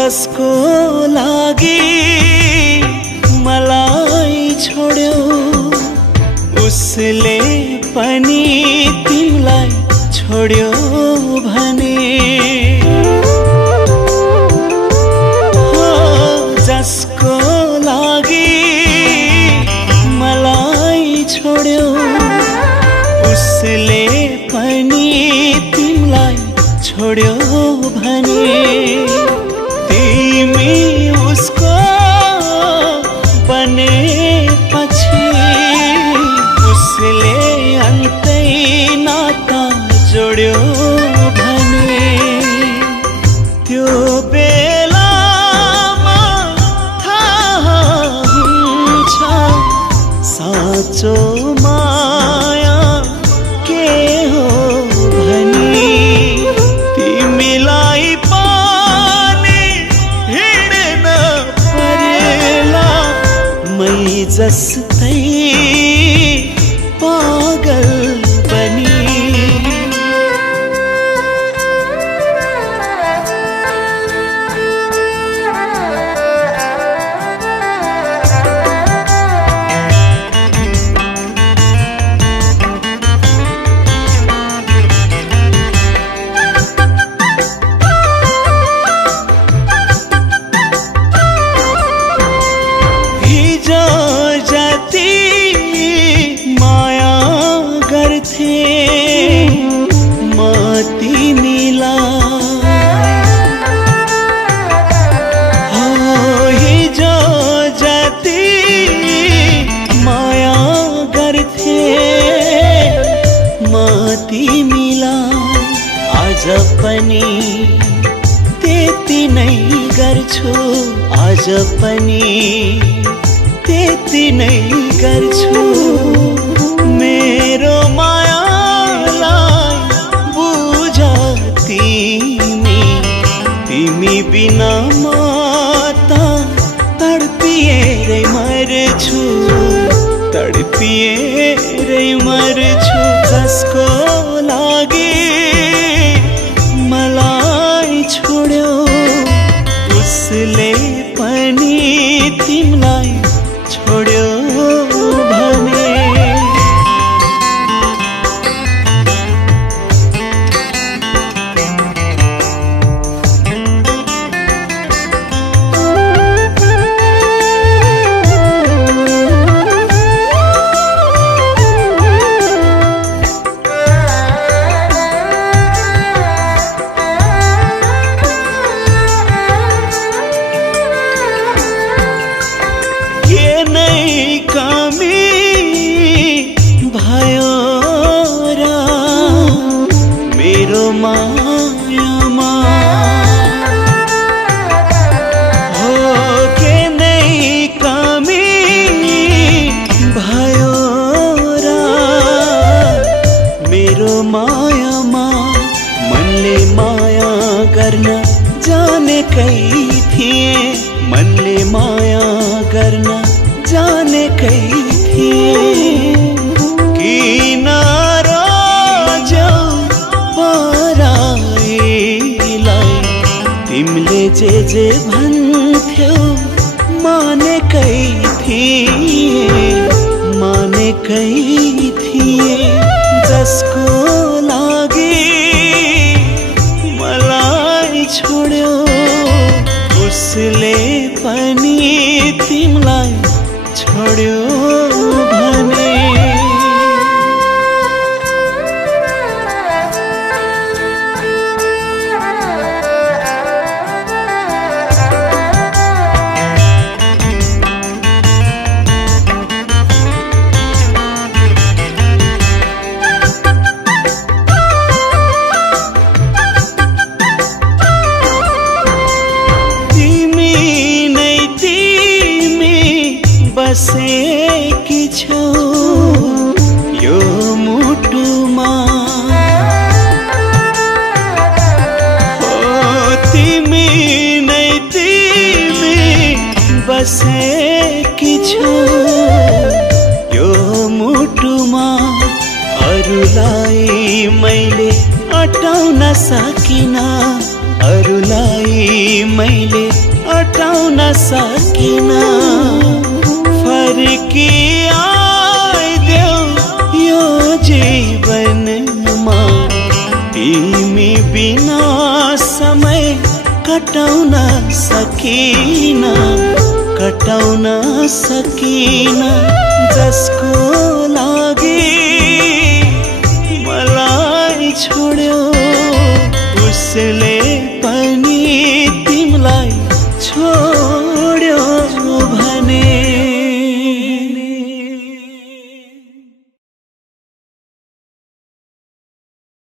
जसको लागि मलाई छोड्यो उसले पनि तिमीलाई छोड्यो भने जसको लागि मलाई छोड्यो उसले पनि तिमीलाई छोड्यो भने तिमी उसको बनेपछि उसले अन्तै नाता जोड्यो भने त्यो बेलामा थाहा हुन्छ साँचो माया के हो भनी तिमीलाई पनि हिँड्न परेला मै जस्तै पागल बनी आज पनि त्यति नै गर्छु आज पनि त्यति नै गर्छु मेरो मायालाई बुझ तिमी तिमी बिना म त तडपिएरै मर्छु तडपिएरै मर्छु जसको लागि मलाई छोड्यो उसले पनि तिमीलाई छोड्यो भने मायामा हो के नै कमी भयो र मेरो मायामा मनले माया गर्न जानेकै थिए मनले माया गर्न जानेकै थिए किन तिमीले जे भन्थ्यौ मानेकै थिए जसको लागि मलाई छोड्यो उसले पनि तिमीलाई छोड्यो भने बसेकी छौ यो मुटुमा हो तिमी नै तिमी बसेकी छौ यो मुटुमा अरूलाई मैले अटाउन सकिन अरूलाई मैले अटाउन सकिन फर्की आइदेऊ यो जीवनमा तिमी बिना समय कटाउन सकिन जसको लागि मलाई छोड्यो उसले